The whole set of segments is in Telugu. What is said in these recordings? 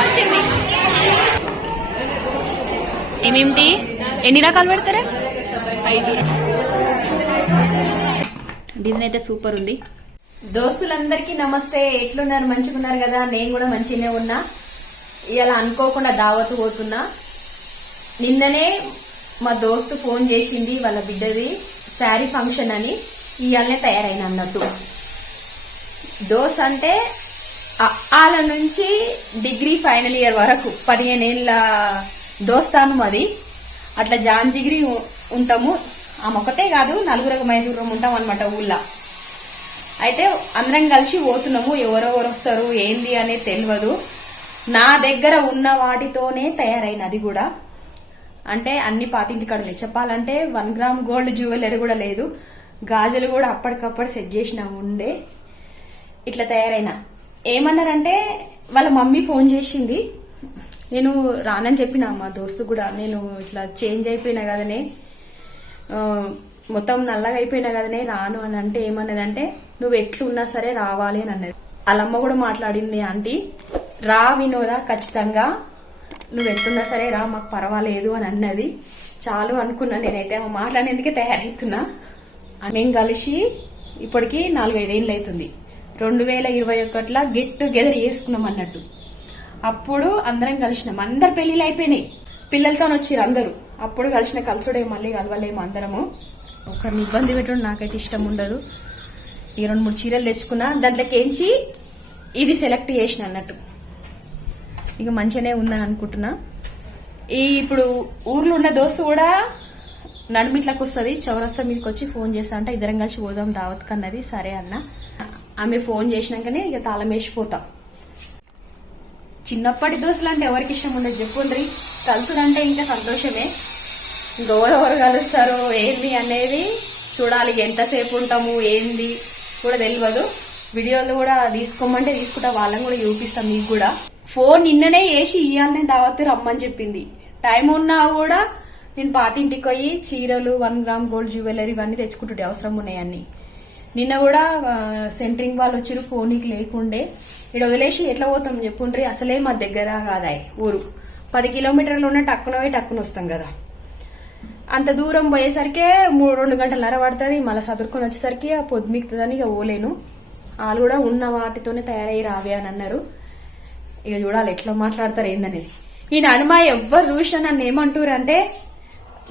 వచ్చింది ఏమేమిటి ఎన్ని రకాలు పెడతారా? డిజైన్ అయితే సూపర్ ఉంది. దోస్తులందరికీ నమస్తే. ఎట్లున్నారు? మంచిగున్నారు కదా? నేను కూడా మంచిగానే ఉన్నా. ఇలా అనుకోకుండా దావత్ పోతున్నా. నిన్ననే మా దోస్తు ఫోన్ చేసింది వాళ్ళ బిడ్డది. శారీ ఫంక్షన్ అని. ఇవాళనే తయారైన అన్నట్టు. దోస్ అంటే వాళ్ళ నుంచి డిగ్రీ ఫైనల్ ఇయర్ వరకు పదిహేను ఏళ్ళ దోస్తాను అది. అట్లా జాంజిగిరి ఉ- ఉంటాము. ఆమె ఒకటే కాదు నలుగురు ఐదుగురం ఉంటాం అనమాట ఊళ్ళో. అయితే అందరం కలిసి పోతున్నాము. ఎవరెవరు వస్తారు ఏంది అనేది తెలియదు నా దగ్గర ఉన్న వాటితోనే తయారైనది కూడా. అంటే అన్ని పాతింటి కడుగు చెప్పాలంటే వన్ గ్రామ్ గోల్డ్ జ్యువెలరీ కూడా లేదు. గాజులు కూడా అప్పటికప్పుడు సెట్ చేసిన ఉండే. ఇట్లా తయారైన. ఏమన్నారంటే వాళ్ళ మమ్మీ ఫోన్ చేసింది. నేను రానని చెప్పిన మా దోస్తు కూడా. నేను ఇట్లా చేంజ్ అయిపోయినా కదనే మొత్తం నల్లగా అయిపోయినా కదనే రాను అని అంటే ఏమన్నదంటే నువ్వు ఎట్లున్నా సరే రావాలి అని అన్నది వాళ్ళమ్మ కూడా మాట్లాడింది ఆంటీ రా వినోదా ఖచ్చితంగా. నువ్వు ఎట్లున్నా సరే రా మాకు పర్వాలేదు అని అన్నది. చాలు అనుకున్నా నేనైతే ఆమె మాట్లాడేందుకే తయారవుతున్నా. మేము కలిసి ఇప్పటికీ నాలుగైదేళ్ళు అవుతుంది. రెండు వేల ఇరవై ఒకటిలో గెట్ టుగెదర్ చేసుకున్నాం అన్నట్టు. అప్పుడు అందరం కలిసినాం. అందరు పెళ్ళిళ్ళు అయిపోయినాయి. పిల్లలతో వచ్చారు అందరూ. అప్పుడు కలిసిన కలుసుడే మళ్ళీ కలవలేము అందరము. ఒకరిని ఇబ్బంది పెట్టడం నాకైతే ఇష్టం ఉండదు. ఈ రెండు మూడు చీరలు తెచ్చుకున్నా దాంట్లోకేంచి ఇది సెలెక్ట్ చేసిన అన్నట్టు. ఇక మంచిగానే ఉందని అనుకుంటున్నా. ఈ ఇప్పుడు ఊర్లో ఉన్న దోస్తు కూడా నడుమిట్లకు వస్తుంది. చౌరస్తా మీదకి వచ్చి ఫోన్ చేస్తా అంటే ఇద్దరం కలిసి పోదాం దావత్ కన్నది సరే అన్న. ఆమె ఫోన్ చేసినాకనే ఇక తాళం వేసిపోతాం. చిన్నప్పటి దోశలు అంటే ఎవరికి ఇష్టం ఉండదు చెప్పుండ్రి. కలుసుడంటే ఇంకా సంతోషమే. గౌరవరు కలుస్తారు ఏంది అనేది చూడాలి ఎంతసేపు ఉంటాము ఏంది కూడా తెలియదు వీడియోలు కూడా తీసుకోమంటే తీసుకుంటా వాళ్ళని కూడా చూపిస్తాం మీకు కూడా. ఫోన్ నిన్ననే వేసి ఇయ్యాలనే దావత్ రమ్మని చెప్పింది. టైం ఉన్నా కూడా నేను పాతింటికి పోయి చీరలు వన్ గ్రామ్ గోల్డ్ జ్యువెలరీ ఇవన్నీ తెచ్చుకుంటుంటే అవసరం ఉన్నాయన్నీ నిన్న కూడా సెంటరింగ్ వాళ్ళు వచ్చిరు పోనీకి లేకుండే. ఇక్కడ వదిలేసి ఎట్లా పోతాం చెప్పుండ్రి? అసలే మా దగ్గర కాదాయి ఊరు. పది కిలోమీటర్లు ఉన్న టక్కున పోయి టక్కున వస్తాం కదా. అంత దూరం పోయేసరికే మూడు రెండు గంటలన్నర పడుతుంది. మళ్ళీ చదువుకొని వచ్చేసరికి ఆ పొద్దుమిగుతుందని ఇక పోలేను. వాళ్ళు కూడా ఉన్న వాటితోనే తయారయ్యి రావే అని అన్నారు. ఇక చూడాలి ఎట్లా మాట్లాడతారు ఏందనేది. ఈయన నడుమ ఎవ్వరు చూసినా నన్ను ఏమంటారు అంటే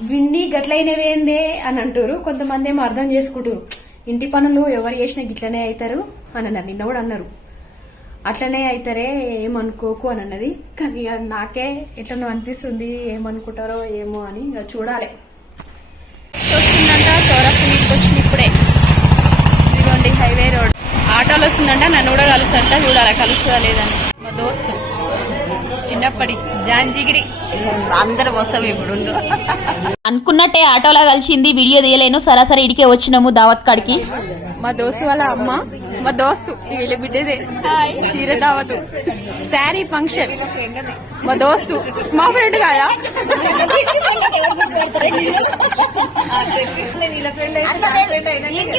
విన్ని గట్లైనవేందే అని అంటారు కొంతమంది ఏమో అర్థం చేసుకుంటారు ఇంటి పనులు ఎవరు చేసినా గిట్లనే అవుతారు అని అన్నారు నిన్న కూడా అన్నారు. అట్లనే అవుతారే ఏమనుకోకు అని అన్నది కానీ నాకే ఎట్లనో అనిపిస్తుంది ఏమనుకుంటారో ఏమో అని ఇక చూడాలి. వస్తుందంట చౌరస్తా వచ్చింది ఇప్పుడే. ఇదిగోండి హైవే రోడ్. ఆటోలు వస్తుందంట నన్ను కూడా కలుస్తుంట చూడాలి కలుస్తుందా లేదని మా దోస్తు. చిన్నప్పటి జాంజిగిరి. అందరు వస్తాం ఇప్పుడు అనుకున్నట్టే ఆటోలా కలిసింది వీడియో తీయలేను సరాసరి ఇడికే వచ్చినాము దావత్ కాడికి. మా దోస్తు వాళ్ళ అమ్మ మా దోస్తు. వీళ్ళ బిడ్డదే చీర దావతు. శారీ ఫంక్షన్. మా దోస్తు. మా ఫ్రెండ్ కాదా.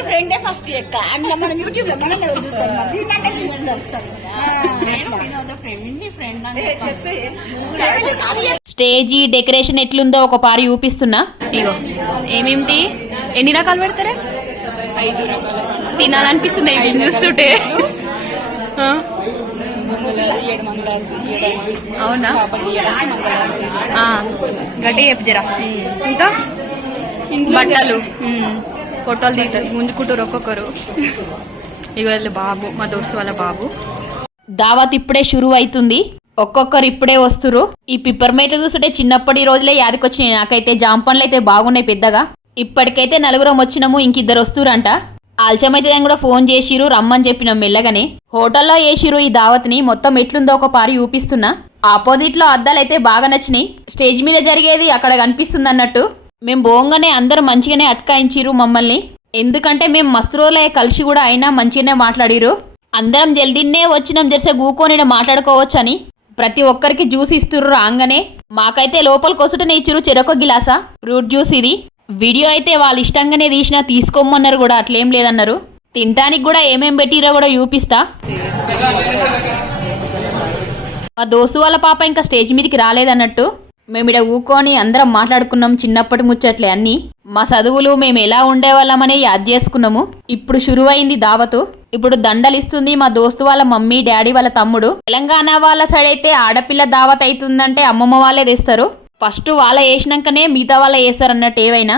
ఫ్రెండే ఫస్ట్ మనం యూట్యూబ్లో మనం చూస్తాం. స్టేజీ డెకరేషన్ ఎట్లుందో ఒక పారి చూపిస్తున్నా ఇగో ఏమేమిటి ఎన్ని రకాలు పెడతారా? తినాలనిపిస్తుంది ఇవి చూస్తుంటే? అవునా? గడ్డి చెప్పు జరా. ఇంకా? బట్టలు. ఫోటోలు దిగుతారు గుంజుకుంటారు ఒక్కొక్కరు. ఇక వాళ్ళ బాబు మా దోస్తు వాళ్ళ బాబు. దావత్ ఇప్పుడే షురు అవుతుంది ఒక్కొక్కరు ఇప్పుడే వస్తురు. ఈ పిప్పర్మేట చూస్తుంటే చిన్నప్పటి రోజులే యాదకొచ్చినాయి. నాకైతే జాంపన్లు అయితే బాగున్నాయి పెద్దగా. ఇప్పటికైతే నలుగురం వచ్చినాము ఇంకిద్దరు వస్తురంట. ఆల్చమైతే కూడా ఫోన్ చేసిరు రమ్మని చెప్పినాం మెల్లగానే. హోటల్లో వేసిరు ఈ దావత్ని మొత్తం ఎట్లుందో ఒక పారి చూపిస్తున్నా. ఆపోజిట్లో అద్దాలైతే అద్దాలు అయితే బాగా నచ్చినాయి. స్టేజ్ మీద జరిగేది అక్కడ కనిపిస్తుంది అన్నట్టు మేము బోంగానే అందరూ మంచిగానే అట్కాయించిరు మమ్మల్ని. ఎందుకంటే మేము మస్తు రోజులే కలిసి కూడా అయినా మంచిగానే మాట్లాడిరు అందరం జల్దీనే వచ్చినాం జరిసే గూకొని మాట్లాడుకోవచ్చని. ప్రతి ఒక్కరికి జ్యూస్ ఇస్తుర్రు రాగానే. మాకైతే లోపల కొసటనే ఇచ్చిరు చెరొక గిలాసా. ఫ్రూట్ జ్యూస్ ఇది. వీడియో అయితే వాళ్ళు ఇష్టంగానే తీసినా తీసుకోమన్నారు కూడా అట్లేం లేదన్నారు. తినటానికి కూడా ఏమేం పెట్టిరో కూడా చూపిస్తా. మా దోస్తు వాళ్ళ పాప ఇంకా స్టేజ్ మీదకి రాలేదన్నట్టు. మేము ఇక్కడ ఊకొని అందరం మాట్లాడుకున్నాం చిన్నప్పటి ముచ్చట్లే అన్ని. మా చదువులు మేము ఎలా ఉండేవాళ్ళమనే యాద్ చేసుకున్నాము. ఇప్పుడు షురువైంది దావతు. ఇప్పుడు దండలిస్తుంది మా దోస్తు వాళ్ళ మమ్మీ డాడీ వాళ్ళ తమ్ముడు. తెలంగాణ వాళ్ళ సైడ్ అయితే ఆడపిల్ల దావత్ అవుతుందంటే అమ్మమ్మ వాళ్ళే తెస్తారు. ఫస్ట్ వాళ్ళ వేసినాకనే మిగతా వాళ్ళ వేస్తారు అన్నట్టు ఏవైనా.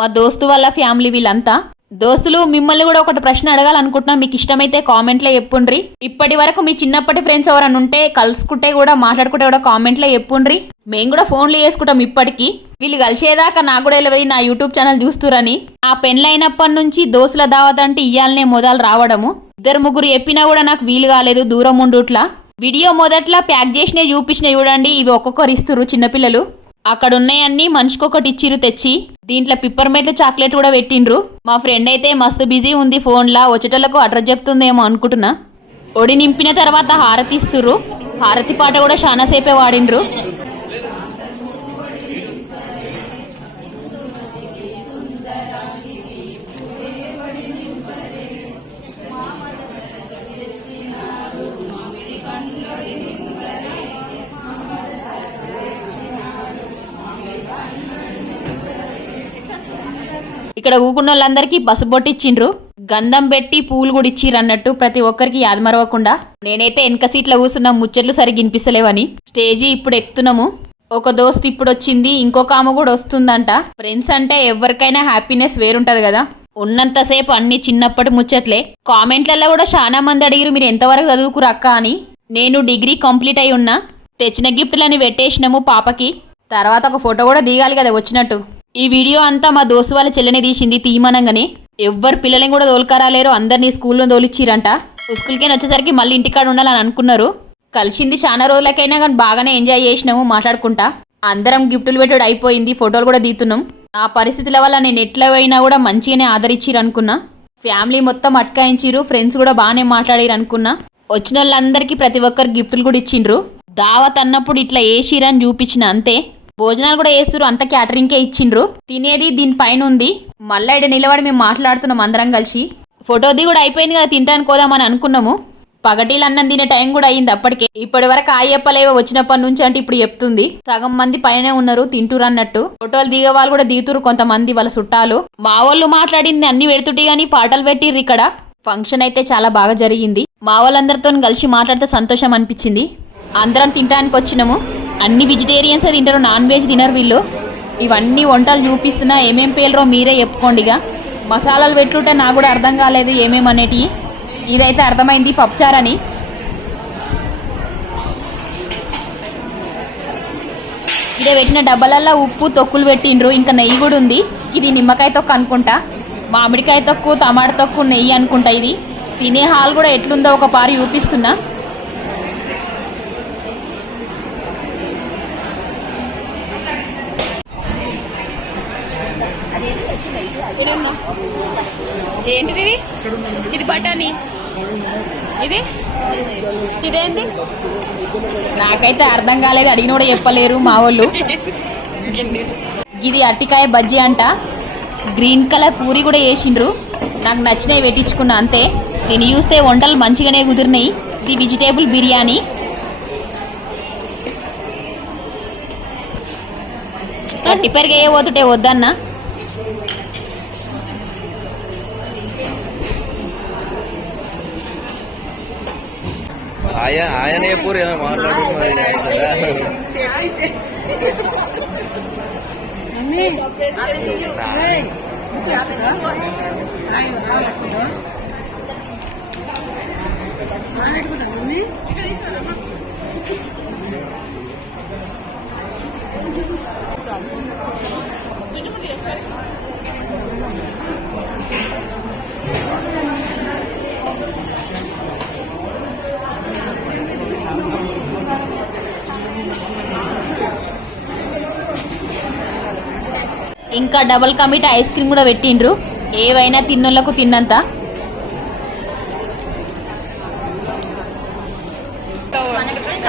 మా దోస్తు వాళ్ళ ఫ్యామిలీ వీళ్ళంతా. దోస్తులు మిమ్మల్ని కూడా ఒకటి ప్రశ్న అడగాలనుకుంటున్నా. మీకు ఇష్టమైతే కామెంట్లో చెప్పుండ్రి. ఇప్పటి వరకు మీ చిన్నప్పటి ఫ్రెండ్స్ ఎవరైనా ఉంటే కలుసుకుంటే కూడా మాట్లాడుకుంటే కూడా కామెంట్లో చెప్పుండ్రి. మేము కూడా ఫోన్లు చేసుకుంటాం ఇప్పటికి. వీళ్ళు కలిసేదాకా నాకు కూడా తెలియదు నా యూట్యూబ్ ఛానల్ చూస్తురని. ఆ పెళ్ళైనప్పటి నుంచి దోస్తుల దావత్ అంటే ఇయ్యాలనే మొదలు రావడము. ఇద్దరు ముగ్గురు చెప్పినా కూడా నాకు వీలు కాలేదు దూరం ఉండుట్లా. వీడియో మొదట్లో ప్యాక్ చేసిన చూపించిన చూడండి. ఇవి ఒక్కొక్కరు ఇస్తురు చిన్నపిల్లలు. అక్కడ ఉన్నాయన్నీ మనిషికొకటి ఇచ్చిరు తెచ్చి. దీంట్లో పిప్పర్మెంట్ చాక్లెట్ కూడా పెట్టిండ్రు. మా ఫ్రెండ్ అయితే మస్తు బిజీ ఉంది ఫోన్లా వచ్చేటోళ్ళకు అడ్రస్ చెప్తుందేమో అనుకుంటున్నా. ఒడి నింపిన తర్వాత హారతి ఇస్తురు హారతి పాట కూడా చాలాసేపే వాడిండ్రు. ఇక్కడ ఊకున్న వాళ్ళందరికీ బస్సు బొట్టు ఇచ్చిండ్రు గంధం పెట్టి పూలు కూడా ఇచ్చిర్రు అన్నట్టు ప్రతి ఒక్కరికి యాదమరవకుండా. నేనైతే వెనక సీట్లో కూర్చున్న ముచ్చట్లు సరిగ్గా వినిపిస్తలేవని. స్టేజీ ఇప్పుడు ఎక్కుతున్నాము. ఒక దోస్త్ ఇప్పుడు వచ్చింది ఇంకొక ఆమె కూడా వస్తుందంట. ఫ్రెండ్స్ అంటే ఎవరికైనా హ్యాపీనెస్ వేరుంటది కదా. ఉన్నంతసేపు అన్ని చిన్నప్పటి ముచ్చట్లే. కామెంట్లలో కూడా చాలా మంది అడిగిరు మీరు ఎంతవరకు చదువుకురు అక్క? అని. నేను డిగ్రీ కంప్లీట్ అయి ఉన్నా. తెచ్చిన గిఫ్ట్లని పెట్టేసినాము పాపకి. తర్వాత ఒక ఫోటో కూడా దిగాలి కదా వచ్చినట్టు. ఈ వీడియో అంతా మా దోస్తు వాళ్ళ చెల్లెనే తీసింది తీయమనంగానే. ఎవ్వరు పిల్లల్ని కూడా తోలుకారాలేరు అందరినీ స్కూల్లో తోలిచ్చిరంట. స్కూల్కి వచ్చేసరికి మళ్ళీ ఇంటికాడ ఉండాలని అనుకున్నారు. కలిసింది చాలా రోజులకైనా కానీ బాగానే ఎంజాయ్ చేసినాము మాట్లాడుకుంటా. అందరం గిఫ్టులు పెట్టుడు అయిపోయింది ఫోటోలు కూడా దిగుతున్నాం ఆ పరిస్థితుల వల్ల నేను ఎట్లా పోయినా కూడా మంచిగానే ఆదరించిరు అనుకున్నా. ఫ్యామిలీ మొత్తం అట్కాయించిరు ఫ్రెండ్స్ కూడా బాగానే మాట్లాడారు అనుకున్నా. వచ్చిన వాళ్ళందరికీ ప్రతి ఒక్కరు గిఫ్టులు కూడా ఇచ్చిండ్రు. దావత్ అన్నప్పుడు ఇట్లా వేసిరని చూపించిన అంతే. భోజనాలు కూడా వేస్తురు అంత క్యాటరింగ్కే ఇచ్చిండ్రు. తినేది దీనిపైన ఉంది. మళ్ళా ఇక్కడ నిలబడి మేము మాట్లాడుతున్నాం అందరం కలిసి. ఫోటోది కూడా అయిపోయింది కదా తింటానికి పోదామని అనుకున్నాము. పగటీలు అన్నం తినే టైం కూడా అయింది అప్పటికే. ఇప్పటి వరకు ఆయప్పలేవో వచ్చినప్పటి నుంచి అంటే ఇప్పుడు చెప్తుంది. సగం మంది పైనే ఉన్నారు తింటురు అన్నట్టు. ఫోటోలు దిగే వాళ్ళు కూడా దిగుతురు కొంతమంది వాళ్ళ చుట్టాలు. మా వాళ్ళు మాట్లాడింది అన్ని పెడుతుంటే గానీ పాటలు పెట్టిర్రు ఇక్కడ. ఫంక్షన్ అయితే చాలా బాగా జరిగింది. మా వాళ్ళందరితో కలిసి మాట్లాడితే సంతోషం అనిపించింది. అందరం తినడానికి వచ్చినాము. అన్ని వెజిటేరియన్స్ తింటారు నాన్ వెజ్ తినరు వీళ్ళు. ఇవన్నీ వంటలు చూపిస్తున్నా ఏమేం పేలరో మీరే చెప్పుకోండి ఇక మసాలాలు పెట్టుంటే నాకు కూడా అర్థం కాలేదు ఏమేమి అనేటివి ఇదైతే అర్థమైంది పప్చారని ఇదే పెట్టిన డబ్బాలల్లో ఉప్పు తొక్కులు పెట్టిండ్రు. ఇంకా నెయ్యి కూడా ఉంది. ఇది నిమ్మకాయ తొక్కు అనుకుంటా. మామిడికాయ తొక్కు టమాటా తొక్కు నెయ్యి అనుకుంటా ఇది. తినే హాల్ కూడా ఎట్లుందో ఒక పారి చూపిస్తున్నా. ఏంటిది ఇది? ఇది బఠానీ. ఇది? ఇదేంటి? నాకైతే అర్థం కాలేదు అడిగిన కూడా చెప్పలేరు మా వాళ్ళు. ఇది అట్టికాయ బజ్జీ అంట. గ్రీన్ కలర్ పూరి కూడా వేసిండ్రు నాకు నచ్చినవి పెట్టించుకున్నా అంతే. నేను చూస్తే వంటలు మంచిగానే కుదిరినాయి. ఇది వెజిటేబుల్ బిర్యానీ. అట్టి పెరిగి పోతుంటే వద్దన్నా. ఆయన ఆయనే పూరి ఏమో మాట్లాడు ఇంకా డబల్ కమిట్ ఐస్ క్రీమ్ కూడా పెట్టిండ్రు. ఏవైనా తిన్నోళ్ళకు తిన్నంత.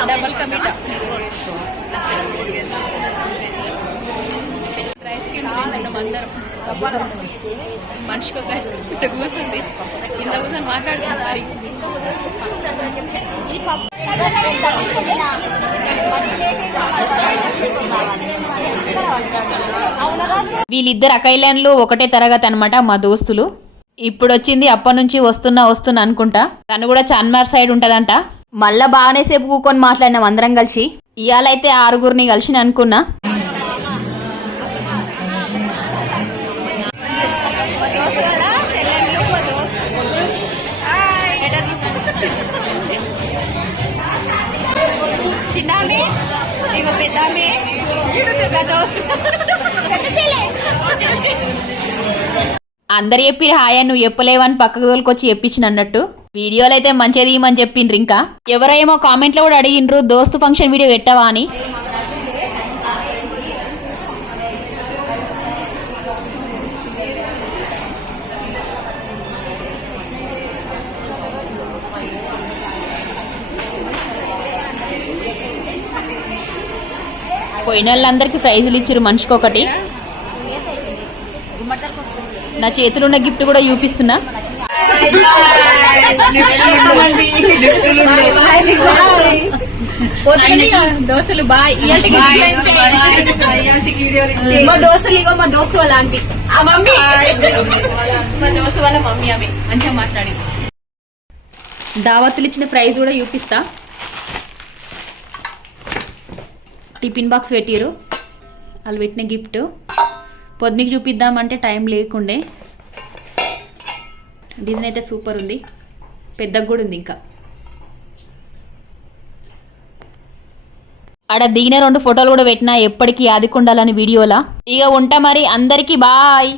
డబల్ కమిటా. ఐస్ క్రీమ్ తిన్నాం అందరం మనిషికి ఒక ఐస్ క్రీమ్ కూర్చుంది కింద కూర్చొని మాట్లాడుతున్నారు వీళ్ళిద్దరు అకైలాండ్లు ఒకటే తరగతి అనమాట మా దోస్తులు. ఇప్పుడు వచ్చింది అప్పటి నుంచి వస్తున్నా వస్తున్నా అనుకుంటా. తను కూడా చాన్మార్ సైడ్ ఉంటుందంట. మళ్ళా బాగానే సేపు కూకొని మాట్లాడినాం అందరం కలిసి. ఇవాళైతే ఆరుగురిని కలిసి అనుకున్నా. అందరు చెప్పి హాయా నువ్వు చెప్పలేవని పక్కకు తోలుకొచ్చి చెప్పించిన అన్నట్టు. వీడియోలు అయితే మంచిగా తీయమని చెప్పిండ్రు ఇంకా. ఎవరేమో కామెంట్లో కూడా అడిగిండ్రు దోస్తు ఫంక్షన్ వీడియో పెట్టవా అని. పోయిన వాళ్ళందరికీ ప్రైజులు ఇచ్చారు మనిషికి ఒకటి నా చేతిలో ఉన్న గిఫ్ట్ కూడా చూపిస్తున్నా. దోస్తులు బాయ్ మా ఇగో వాళ్ళ ఆంటీ ఆ మమ్మీ. మా వాళ్ళ మమ్మీ ఆమె మంచిగా మాట్లాడి. దావత్తులు ఇచ్చిన ప్రైజ్ కూడా చూపిస్తా. టిఫిన్ బాక్స్ పెట్టిరు. వాళ్ళు పెట్టిన గిఫ్ట్. పొద్దునికి చూపిద్దామంటే టైం లేకుండే. డిజైన్ అయితే సూపర్ ఉంది. పెద్దగా కూడా ఉంది ఇంకా. ఆడ దిగిన రెండు ఫోటోలు కూడా పెట్టినా ఎప్పటికీ ఆదుకుండాలని వీడియోలా. ఇక ఉంటా మరి అందరికీ బాయ్.